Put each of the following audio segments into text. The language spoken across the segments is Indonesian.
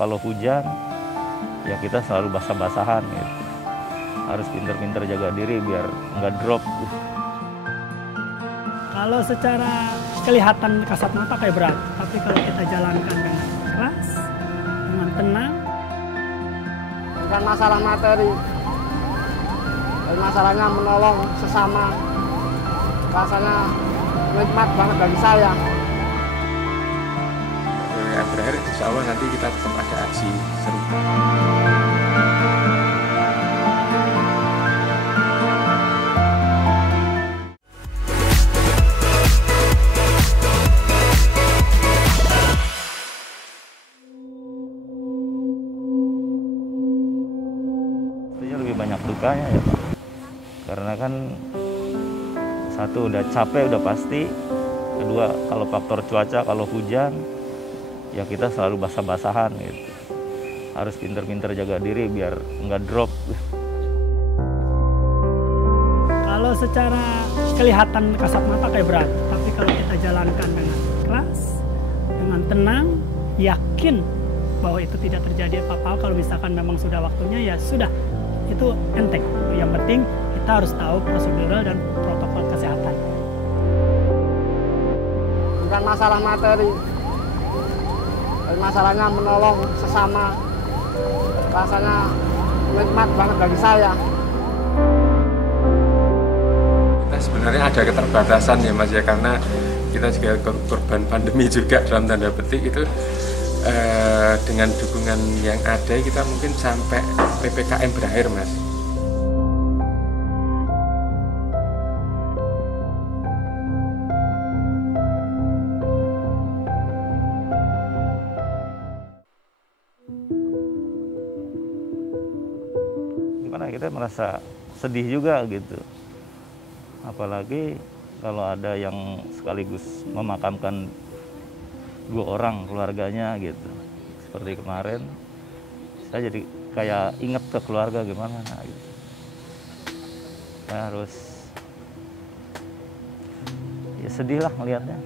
Kalau hujan, ya kita selalu basah-basahan gitu. Harus pinter-pinter jaga diri biar nggak drop. Kalau secara kelihatan kasat mata kayak berat, tapi kalau kita jalankan dengan ikhlas, dengan tenang. Bukan masalah materi, dan masalahnya menolong sesama. Rasanya nikmat banget bagi saya. Yang berakhir insya Allah nanti kita tetap ada aksi serupa. Lebih banyak dukanya ya Pak, karena kan satu udah capek udah pasti, kedua kalau faktor cuaca, kalau hujan ya kita selalu basah-basahan gitu. Harus pinter-pinter jaga diri biar nggak drop. Kalau secara kelihatan kasat mata kayak berat, tapi kalau kita jalankan dengan ikhlas, dengan tenang, yakin bahwa itu tidak terjadi apa-apa. Kalau misalkan memang sudah waktunya, ya sudah, itu enteng. Yang penting kita harus tahu prosedural dan protokol kesehatan. Bukan masalah materi, dan masalahnya menolong sesama. Rasanya nikmat banget bagi saya. Kita sebenarnya ada keterbatasan ya Mas ya, karena kita juga korban pandemi juga dalam tanda petik itu. Dengan dukungan yang ada kita mungkin sampai PPKM berakhir Mas. Gimana kita merasa sedih juga gitu, apalagi kalau ada yang sekaligus memakamkan 2 orang keluarganya gitu. Seperti kemarin saya jadi kayak inget ke keluarga gimana gitu. Saya harus ya sedih lah melihatnya,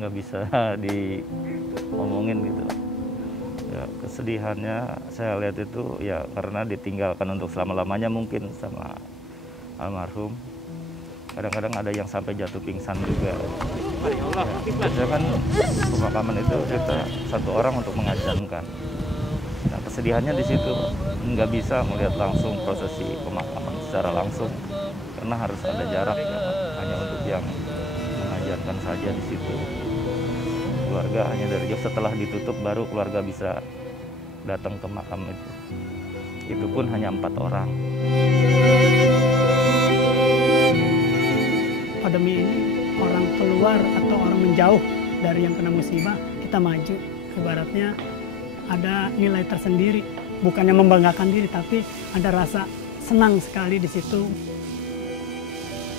nggak bisa diomongin gitu ya. Kesedihannya saya lihat itu ya karena ditinggalkan untuk selama-lamanya mungkin sama almarhum. Kadang-kadang ada yang sampai jatuh pingsan juga. Biasanya kan pemakaman itu kita 1 orang untuk mengajankan. Nah kesedihannya di situ, nggak bisa melihat langsung prosesi pemakaman secara langsung karena harus ada jarak ya, hanya untuk yang mengajarkan saja di situ. Keluarga hanya dari jauh, setelah ditutup baru keluarga bisa datang ke makam itu. Itu pun hanya 4 orang. Pandemi ini orang keluar atau orang menjauh dari yang kena musibah, kita maju. Ibaratnya ada nilai tersendiri, bukannya membanggakan diri, tapi ada rasa senang sekali di situ.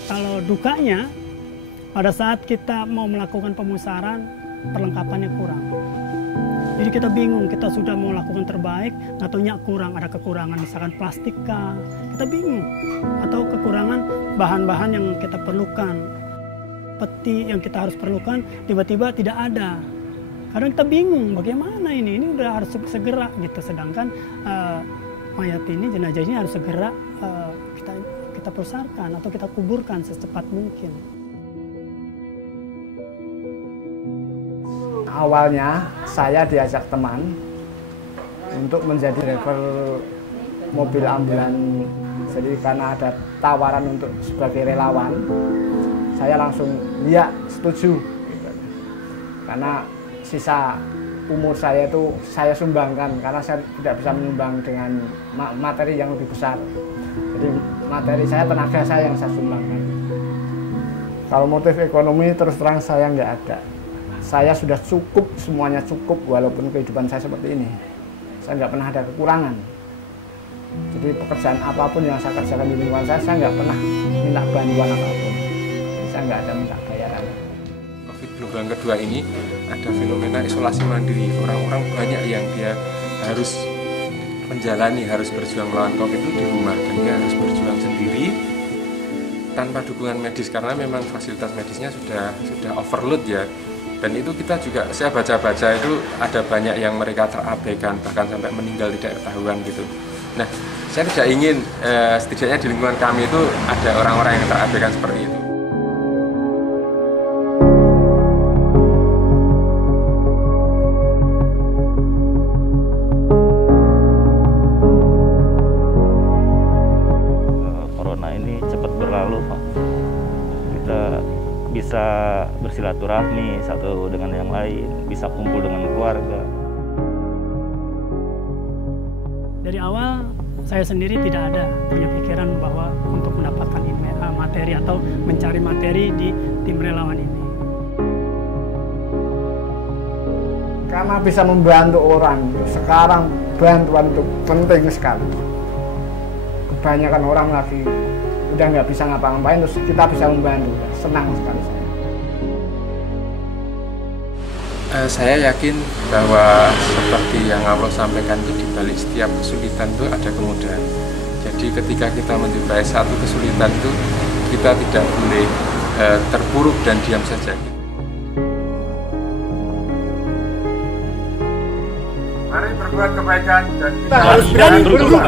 Kalau dukanya, pada saat kita mau melakukan pemusaran, perlengkapannya kurang. Jadi kita bingung, kita sudah mau lakukan terbaik, nggak taunya kurang, ada kekurangan misalkan plastik kah, kita bingung. Atau kekurangan bahan-bahan yang kita perlukan, peti yang kita harus perlukan, tiba-tiba tidak ada. Kadang kita bingung, bagaimana ini udah harus segera gitu. Sedangkan mayat ini, jenazah ini harus segera kita pusarkan atau kita kuburkan secepat mungkin. Awalnya saya diajak teman untuk menjadi driver mobil ambulan. Jadi karena ada tawaran untuk sebagai relawan, saya langsung ya setuju. Karena sisa umur saya itu saya sumbangkan, karena saya tidak bisa menyumbang dengan materi yang lebih besar. Jadi materi saya, tenaga saya yang saya sumbangkan. Kalau motif ekonomi terus terang saya nggak ada. Saya sudah cukup, semuanya cukup walaupun kehidupan saya seperti ini. Saya nggak pernah ada kekurangan. Jadi pekerjaan apapun yang saya kerjakan di lingkungan saya nggak pernah minta bantuan apapun. Saya nggak ada minta bayaran. Covid gelombang kedua ini ada fenomena isolasi mandiri. Orang-orang banyak yang dia harus menjalani, harus berjuang melawan Covid itu di rumah. Dan dia harus berjuang sendiri tanpa dukungan medis karena memang fasilitas medisnya sudah overload ya. Dan itu kita juga, saya baca-baca itu ada banyak yang mereka terabaikan, bahkan sampai meninggal tidak ketahuan gitu. Nah, saya tidak ingin setidaknya di lingkungan kami itu ada orang-orang yang terabaikan seperti itu. Corona ini cepat berlalu, Pak. Kita bisa bersilaturahmi satu dengan yang lain, bisa kumpul dengan keluarga. Dari awal saya sendiri tidak ada punya pikiran bahwa untuk mendapatkan materi atau mencari materi di tim relawan ini. Karena bisa membantu orang, sekarang bantuan itu penting sekali. Kebanyakan orang lagi udah nggak bisa ngapa-ngapain, terus kita bisa membantu, senang sekali saya. Saya yakin bahwa seperti yang Allah sampaikan itu, di balik setiap kesulitan itu ada kemudahan. Jadi ketika kita menjumpai satu kesulitan itu, kita tidak boleh terpuruk dan diam saja. Mari berbuat kebaikan dan Kita harus berani berubah.